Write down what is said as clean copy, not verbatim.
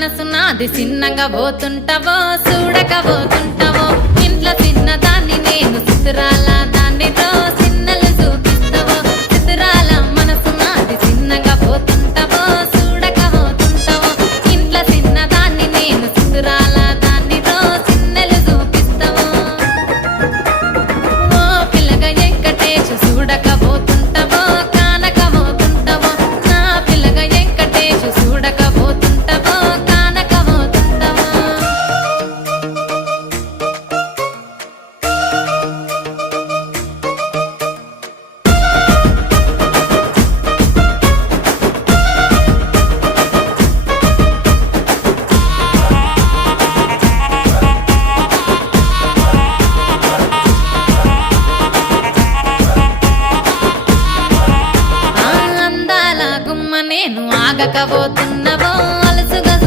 మనసు నాది చిన్నగా పోతుంటావో చూడక పోతుంటావో ఇంట్లో చిన్న దాన్ని నేను సుతురాల దాన్ని